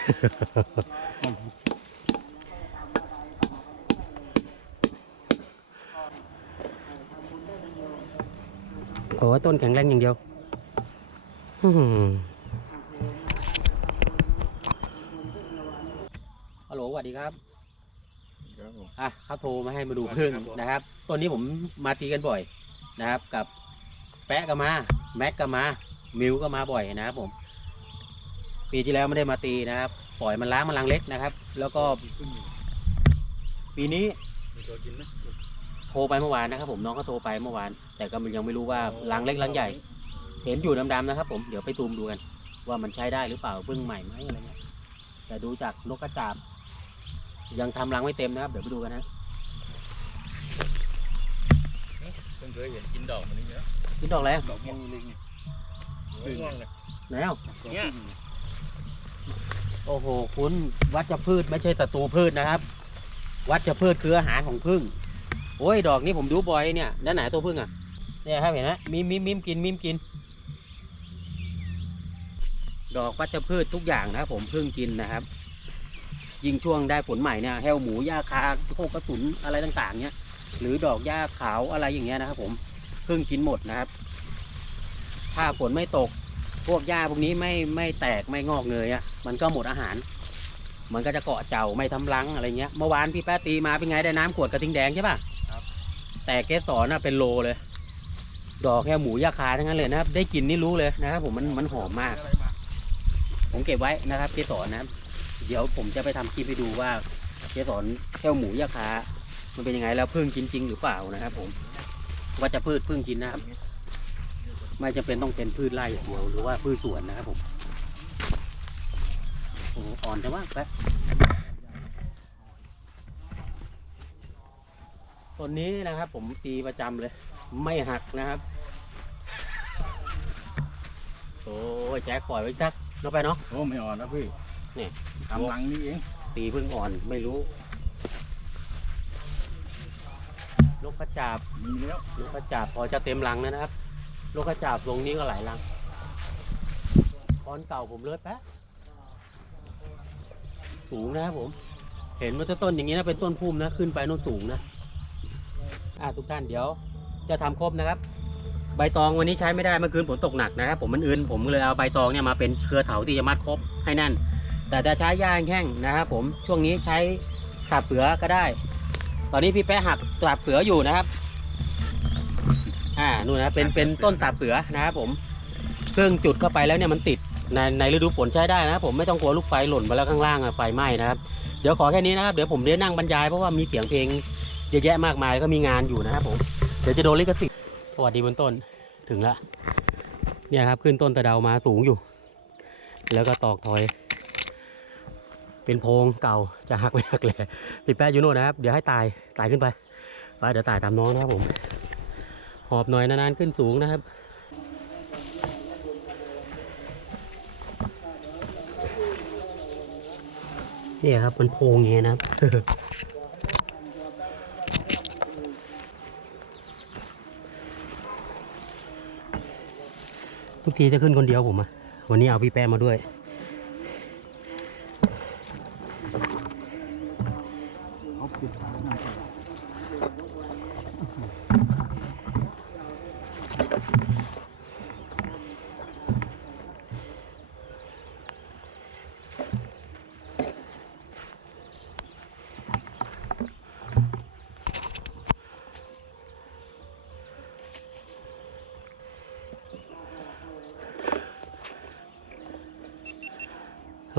โอ้ต้นแข็งแรงอย่างเดียวอื้อหือฮัลโหลสวัสดีครับครับผมอะเขาโทรมาให้มาดูพึ่งนะครับ ต้นนี้ผมมาตีกันบ่อยนะครับ กับแปะก็มา แม็กก็มา มิวก็มาบ่อยนะครับผม ปีที่แล้วไม่ได้มาตีนะครับ ปล่อยมันล้างมันลังเล็กนะครับ แล้วก็ปีนี้มีตัวกินไหมโทรไปเมื่อวานนะครับ ผมน้องก็โทรไปเมื่อวาน แต่ก็ยังไม่รู้ว่าลังเล็กลังใหญ่ เห็นอยู่ดำๆนะครับ ผมเดี๋ยวไปซูมดูกัน ว่ามันใช้ได้หรือเปล่าพึ่งใหม่ไหมอะไรเงี้ยแต่ดูจากนกกระจาบ ยังทำรังไม่เต็มนะครับ เดี๋ยวไปดูกันนะเพิ่งเคยเห็นกินดอกมันนี่เยอะกินดอกแล้วดอกม่วงลิงม่วงเลยแล้วเนี่ย โอ้โห คุณวัชพืชไม่ใช่ศัตรูพืชนะครับ วัชพืชคืออาหารของพึ่ง โอ้ยดอกนี้ผมดูบ่อยเนี่ยด้านไหนตัวพึ่งอะ เนี่ยครับเห็นไหมมิมมิมมิมกินมิมกิน ดอกวัชพืชทุกอย่างนะครับผมพึ่งกินนะครับ ยิ่งช่วงได้ผลใหม่เนี่ยแห้วหมูหญ้าคาโคกกระสุนอะไรต่างๆ เนี่ย หรือดอกหญ้าขาวอะไรอย่างเงี้ยนะครับ ผมพึ่งกินหมดนะครับ ถ้าฝนไม่ตก พวกหญ้าพวกนี้ไม่ไม่แตกไม่งอกเงยอะมันก็หมดอาหาร มันก็จะเกาะเจ้าไม่ทำรังอะไรเงี้ยเมื่อวานพี่แป๊ะตีมาเป็นไงได้น้ำขวดกระทิงแดงใช่ป่ะแต่เกสรน่ะเป็นโลเลย ดอกแค่หมูยาคาทั้งนั้นเลยนะครับ ได้กลินนี่รู้เลยนะครับผมมันมันหอมมากอะไรมาผมเก็บไว้นะครับเกสรนะครับ เดี๋ยวผมจะไปทำคลิปให้ดูว่าเกสรแค่หมูยาคา มันเป็นยังไงแล้วพึ่งกินจริงหรือเปล่านะครับ ผมว่าจะพืชพึ่งกินนะครับ ไม่จำเป็นต้องเป็นพืชไร่อย่างเดียวหรือว่าพืชสวนนะครับผมโอ้โหอ่อนจังวะแป๊ะต้นนี้นะครับ ผมตีประจำเลย ไม่หักนะครับโอ้ยแจ็คปล่อยไว้จักเนาะไปเนาะโอ้ไม่อ่อนนะพี่นี่ทำรังนี่เองตีเพิ่งอ่อนไม่รู้นกกระจาบมีแล้วนกกระจาบพอจะเต็มรังแล้วนะครับ นกกระจาบตรงนี้ก็หลายรังตอนเก่าผมเลิศแป๊ะสูงนะครับผม เห็นมันจะต้นอย่างนี้นะเป็นต้นพุ่มนะ ขึ้นไปโน่นสูงนะ อ่าทุกท่านเดี๋ยว จะทำครบนะครับ ใบตองวันนี้ใช้ไม่ได้เมื่อคืนฝนตกหนักนะครับ ผมมันอื่นผมเลยเอาใบตองเนี่ยมาเป็นเครือเถาที่จะมัดครบให้แน่น แต่จะใช้ย่างแห้งนะครับผมช่วงนี้ใช้สาบเสือก็ได้ ตอนนี้พี่แป๊ะหักสาบเสืออยู่นะครับ อ่านู่นนะเป็นเป็นต้นสาเสือนะครับผมซึ่งจุดเข้าไปแล้วเนี่ยมันติดในในฤดูฝนใช้ได้นะครับผมไม่ต้องกลัวลูกไฟหล่นไปแล้วข้างล่างอะไฟไหม้นะครับเดี๋ยวขอแค่นี้นะครับเดี๋ยวผมเดี๋ยวนั่งบรรยายเพราะว่ามีเสียงเพลงเยอะแยะมากมายก็มีงานอยู่นะครับผมเดี๋ยวจะโดนลิขสิทธิ์สวัสดีบนต้นถึงละเนี่ยครับขึ้นต้นตะเดามาสูงอยู่ แล้วก็ตอกถอย เป็นโพงเก่าจะหักไม่หักเลยติดแปะอยู่โน่นนะครับ เดี๋ยวให้ตายตายขึ้นไปไปเดี๋ยวตายตามน้องนะครับผม หอบหน่อยนานๆขึ้นสูงนะครับเนี่ยครับมันโพงเงี้ยนะครับทุกทีจะขึ้นคนเดียวผมอะวันนี้เอาพี่แป้มาด้วยเขาปิดฝาหน้าก่อ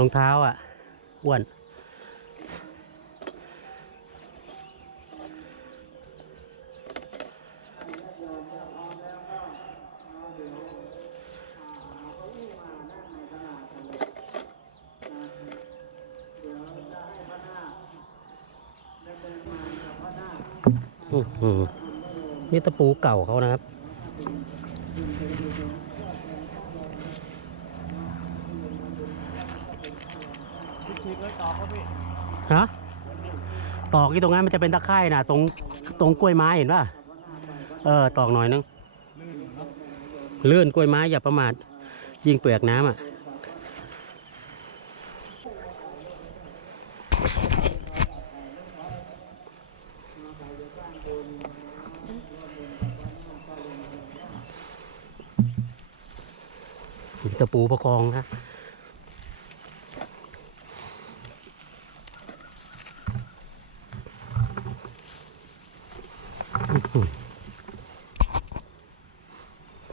รองเท้าอะอ้วนนี่ตะปูเก่าเขานะครับ ฉีกเลยต่อเขาพี่ ฮะตอกที่ตรงนั้นมันจะเป็นตะไคร่นะตรงตรงกล้วยไม้เห็นป่ะเออตอกหน่อยนึงลื่นเลื่อนกล้วยไม้อย่าประมาทยิงเปลือกน้ำอะตะปูประคองนะ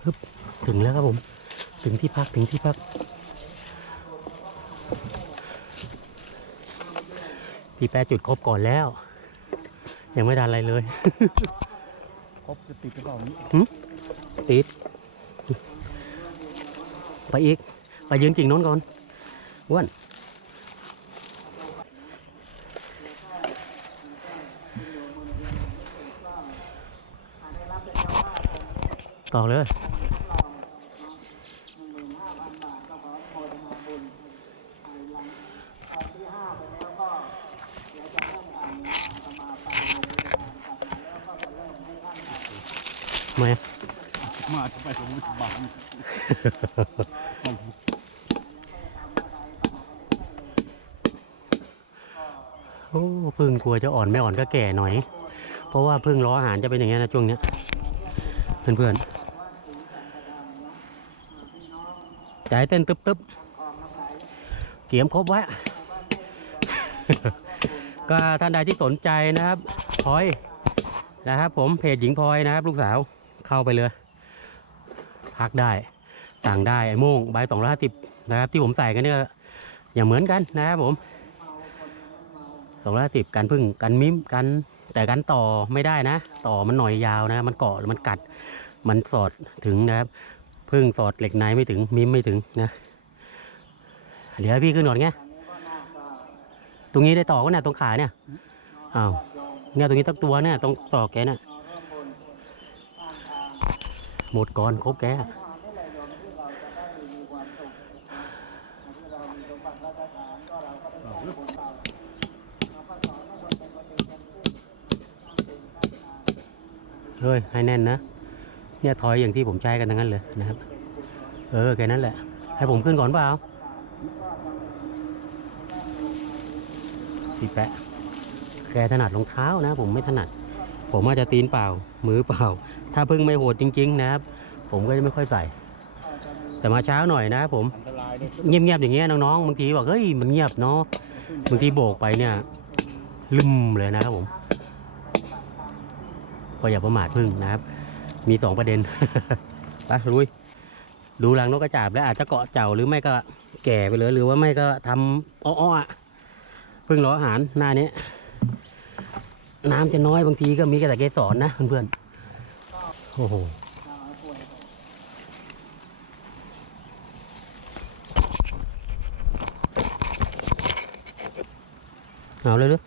ปึ๊บถึง แล้วครับผม ถึงที่พักถึงที่พักพี่แปรจุดครบก่อนแล้ว ยังไม่ทันอะไรเลย ครบจะติดกระเป๋านี้ติด ไปอีก ไปยืนกิ่งโน้นก่อนอ้วนต่อเลย มมาทำไมผมบายโอ้พึ่งกลัวจะอ่อนไม่อ่อนก็แก่หน่อย เพราะว่าพึ่งล้ออาหารจะเป็นอย่างนี้ยนะช่วงเนี้ยเพื่อนๆใจเต้นตึ๊บๆเกียมครบไว้ก็ท่านใดที่สนใจนะครับพลอยนะครับผมเพจหญิงพลอยนะครับ ลูกสาว เข้าไปเลย พักได้สั่งได้ไอ้โม่งใบสองร้อยห้าสิบนะครับที่ผมใส่กันเนี่ยอย่างเหมือนกันนะครับผมสองร้อยสิบกันพึ่งกันมิ้มกันแต่กันต่อไม่ได้นะ ต่อมันหน่อยยาวนะมันเกาะมันกัด มันสอดถึงนะครับพึ่งสอดเหล็กในไม่ถึงมิ้มไม่ถึงนะเดี๋ยวพี่ขึ้นก่อนไงตรงนี้ได้ต่อก็เนี่ยตรงขาเนี่ยอ้าวเนี่ยตรงนี้ตั้งตัวเนี่ยตรงต่อแกเนี่ย หมดก่อนครบแกเฮ้ยให้แน่นนะ เนี่ยถอยอย่างที่ผมใช้กันทั้งนั้นเลยนะครับ เออแค่นั้นแหละ ให้ผมขึ้นก่อนเปล่าพี่แปะแกถนัดรองเท้านะ ผมไม่ถนัด ผมอาจจะตีนเปล่า มือเปล่า ถ้าพึ่งไม่โหดจริง ๆ นะครับ ผมก็จะไม่ค่อยใส่ แต่มาเช้าหน่อยนะครับผมเงียบๆอย่างเงี้ยน้องๆบางทีบอกเฮ้ยมันเงียบเนาะบางทีโบกไปเนี่ยลืมเลยนะครับผม ก็อย่าประมาทพึ่งนะครับ มีสองประเด็นไปลุยดูรังนกกระจาบแล้วอาจจะเกาะเจ้าหรือไม่ก็แก่ไปเลยหรือว่าไม่ก็ทำอ้อๆอะพึ่งรออาหารหน้านี้ น้ำจะน้อยบางทีก็มีแต่เกสรนะเพื่อนๆโอ้โหเอาเลยหรือ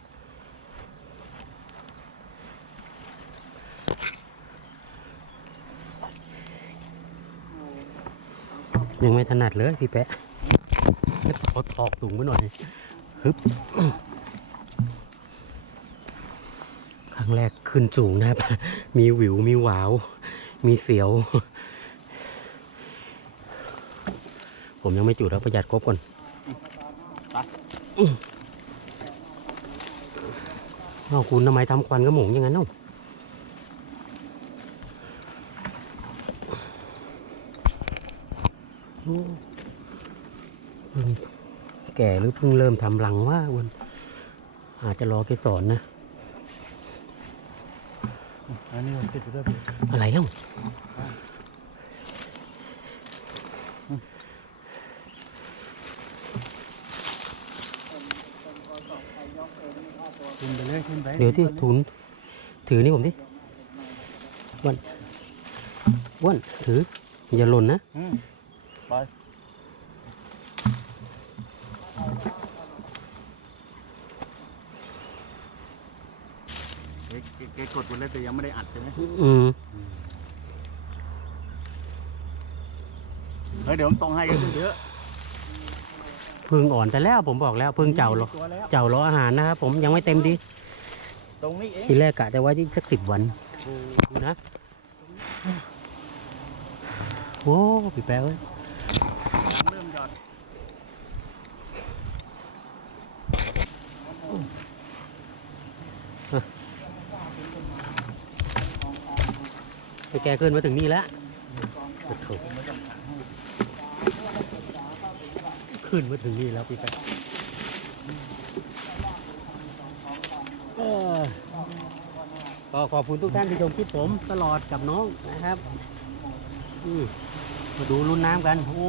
ยังไม่ถนัดเลยพี่แปะเขาถอกสูงไปหน่อยฮึบค รั้งแรกขึ้นสูงนะครับ มีหวิว มีหวาว มีเสียว ผมยังไม่จุดแล้วประหยัดครบก่อนเอาคุณทำไมทำควันกระหมงอย่างนั้นเนาะแก่หรือเพิ่งเริ่มทำรังว่าวันอาจจะรอเกสรนนะ นนี้มันติดอยู่ด้วยพี่อะไรเนาะขึ้นไปเลยขึ้นไปเดี๋ยวที่ทุนถือนี่ผมดิอ้วันอ้วันถือ อย่าหล่นนะ อืมไป เอ๊ะเอ๊ะเอ๊ะกดไปแล้วแต่ยังไม่ได้อัดใช่ไหมอืมเฮ้ยเดี๋ยวผมตรงให้กันเยอะพึ่งอ่อนแต่แล้วผมบอกแล้วพึ่งเจ้าเหรอตัวแล้วเจ้ารออาหารนะครับผมยังไม่เต็มดีตรงนี้เองทีแรกกะจะไว้ที่สักสิบวันดูนะโอ้พี่แป๊วเอ้ย เริ่มหยอด ไปแกขึ้นมาถึงนี่แล้วขึ้นมาถึงนี่แล้วพี่แป๊ะเออก็ขอบคุณทุกท่านที่ชมคลิปผมตลอดกับน้องนะครับมาดูรุ่นน้ำกัน โอ้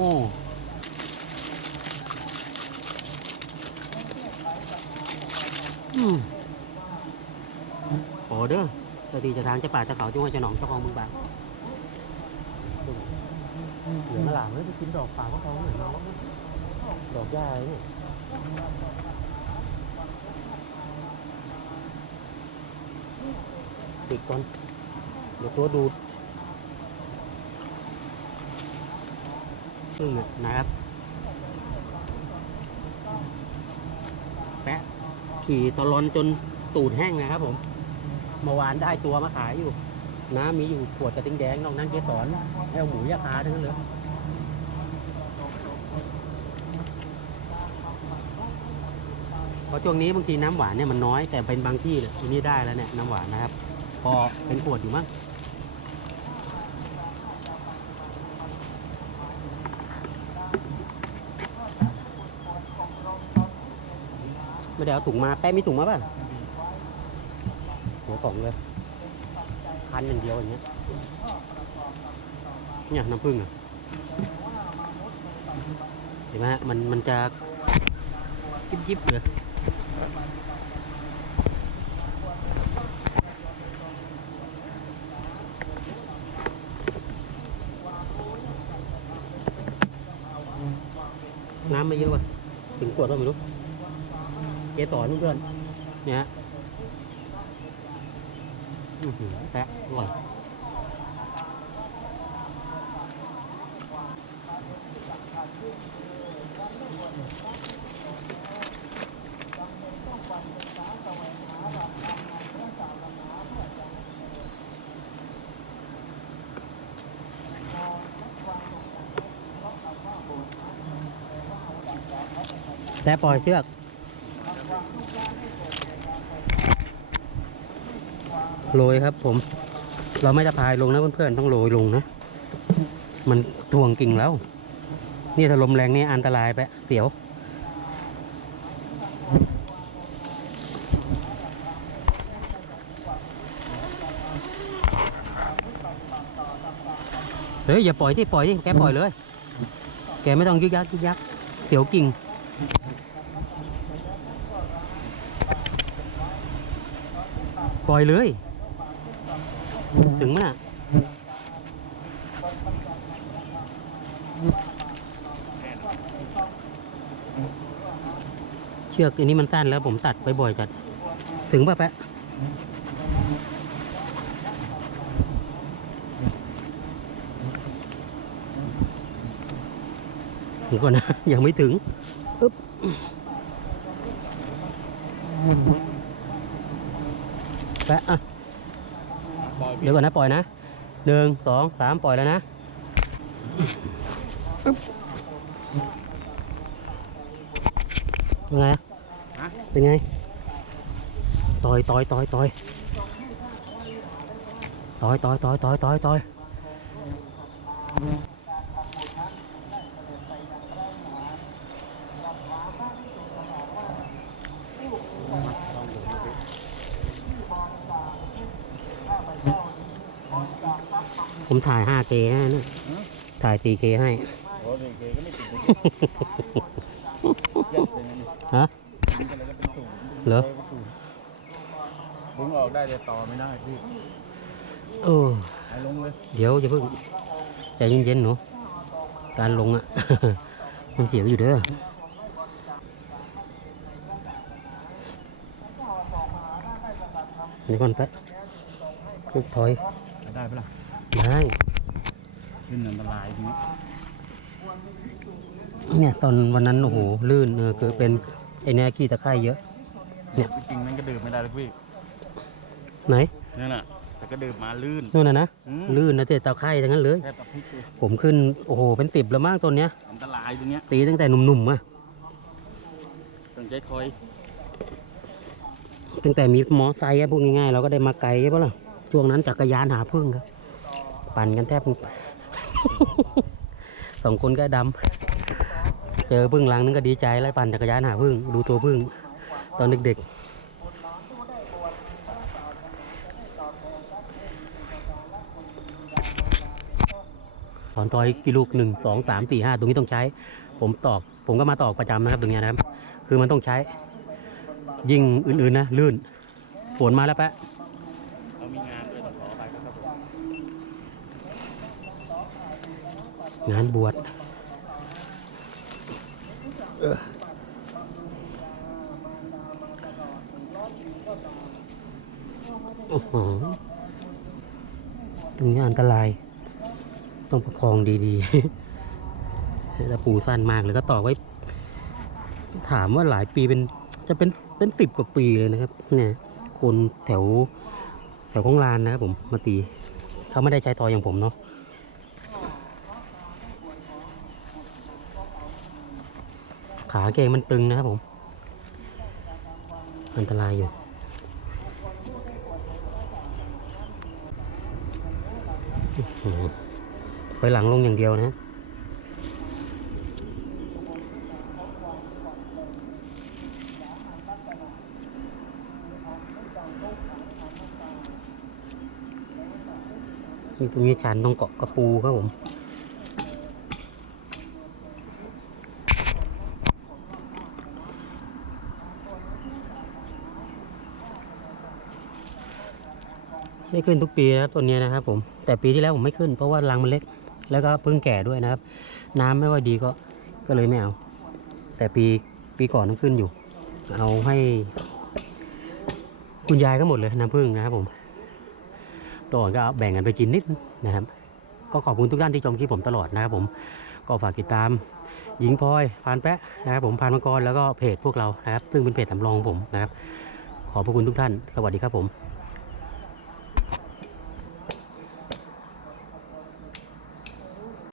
อืมโอ้เด้อ จ้าที่เจะทางจะป่าจะเขาจังหวัดจะหนองเจ้าของมืองบางเหลือมาหลามเลยไปกินดอกป่าก็เขาหน่อยน้องดอกหญ้าเนี่ยปิดก่อนเดี๋ยวตัวดูดพึ่งเนี่นะครับ แปะขี่ตลอนจนตูดแห้งนะครับผม เมื่อวานได้ตัวมาขายอยู่ น้ำมีอยู่ขวดกระติงแดงนอกนั้นเกสรแอลหมูยาคาทั้งนั้นเลยเพราะช่วงนี้บางทีน้ำหวานเนี่ยมันน้อยแต่เป็นบางที่เนี่ยนี้ได้แล้วเนี่ยน้ำหวานนะครับ พอเป็นขวดอยู่มั้งไม่ได้เอาถุงมาแป้มีถุงมาป่ะ หัวกล่องเลยคันอย่างเดียวอย่างเงี้ยเนี่ยน้ำผึ้งอะเห็นไหมฮะมันมันจะยิบยิบเลยน้ำไม่เยอะว่ะถึงขวดก็ไม่รู้เกสรเพื่อนๆเนี่ย อื้อหือแซะอร่อยแต่ปล่อยเชือก โรยครับ ผม เราไม่จะพายลงนะเพื่อนๆต้องโรยลงนะ มันทวงกิ่งแล้ว นี่ถ้าลมแรงนี่อันตรายไปเสียวเฮ้ยอย่าปล่อยที่ปล่อยที่แกปล่อยเลย แกไม่ต้องยึกยักยึกยักเสียวกิ่งปล่อยเลย ถึงมั้ยน่ะเชือกอันนี้มันสั้นแล้วผมตัดไปบ่อยจัด ถึงป่ะแปะถึงก่อนนะ ยังไม่ถึงอึ๊บแปะอะบอย เดี๋ยวก่อนนะปล่อยนะหนึ่งสองสามปล่อยแล้วนะเป็นไงฮะเป็นไง ต่อยต่อยต่อยต่อยต่อยต่อยต่อยต่อยต่อยต่อยผม ถ่าย 5K ให้นะถ่าย 4K ให้ โอ้ยเกก็ไม่ติดเลยเยอะเลยนะนี่ฮะมันก็เลยก็เป็นสูงเหรอดึงออกได้แต่ต่อไม่ได้พี่เออไปลงเลยเดี๋ยวอย่าเพิ่งใจเย็นๆหนูการลงอะ มันเสียวอยู่เด้อเดี๋ยวก่อนแป๊บลูกถอย ได้ปะล่ะ ได้ขึ้นอันตรายทีนี้เนี่ยตอนวันนั้นโอ้โหลื่นเออคือเป็นไอแน่ขี้ตะไคร่เยอะ เนี่ยจริงๆมันก็ดื่มไม่ได้เลยพี่ไหนนั่นน่ะแต่ก็ดื่มมาลื่นนู่นนะนะอืมลื่นนะเจ๊ตะไคร่ทั้งนั้นเลยแค่ตะพริกเลยผมขึ้นโอ้โหเป็นสิบแล้วมากตัวเนี้ยอันตรายตรงเนี้ยตีตั้งแต่หนุ่มๆอะต้องใจคอย ตั้งแต่มีมอไซค์อะพูดง่ายๆเราก็ได้มาไกลใช่ปะล่ะช่วงนั้นจักรยานหาพึ่งครับ ปั่นกันแทบ สองคนก็ดำ เจอพึ่งลังนึงก็ดีใจแล้วปั่นจักรยานหาพึ่ง ดูตัวพึ่ง ตอนเด็กๆตอนต่อยกี่ลูกหนึ่งสองสามสี่ห้าตรงนี้ต้องใช้ ผมตอก ผมก็มาตอกประจำนะครับตรงนี้นะครับ คือมันต้องใช้ ยิ่งอื่นๆนะลื่นฝนมาแล้วปะ เรามีงานด้วยต้องขอไปครับผม งานบวชโอ้โหตรงนี้อันตราย ต้องประคองดีๆแต่ปูสั้นมากเลยก็ต่อไว้ ถามว่าหลายปีเป็นจะเป็นเป็นสิบกว่าปีเลยนะครับ เนี่ย คนแถวแถวของลานนะครับผมมาตี เขาไม่ได้ใช้ทออย่างผมเนาะ ขาเกงมันตึงนะครับผม อันตรายอยู่อื้อหือถอยหลังลงอย่างเดียวนะตรงนี้ชันต้องเกาะกระปูครับผม ไม่ขึ้นทุกปีนะครับต้นนี้นะครับผมแต่ปีที่แล้วผมไม่ขึ้น เพราะว่ารังมันเล็ก แล้วก็เพิ่งแก่ด้วยนะครับ น้ำไม่ค่อยดีก็ก็เลยไม่เอา แต่ปีปีก่อนต้องขึ้นอยู่ เอาให้ คุณยายก็หมดเลยน้ำผึ้งนะครับผมตัวอ่อนก็เอาแบ่งกันไปกินนิดนะครับ ก็ขอบคุณทุกท่านที่ชมคลิปผมตลอดนะครับผมก็ฝากติดตามหญิงพลอยพานแปะนะครับผมพานมังกรแล้วก็เพจพวกเรานะครับ ซึ่งเป็นเพจสำรองของผมนะครับ ขอบพระคุณทุกท่าน สวัสดีครับผม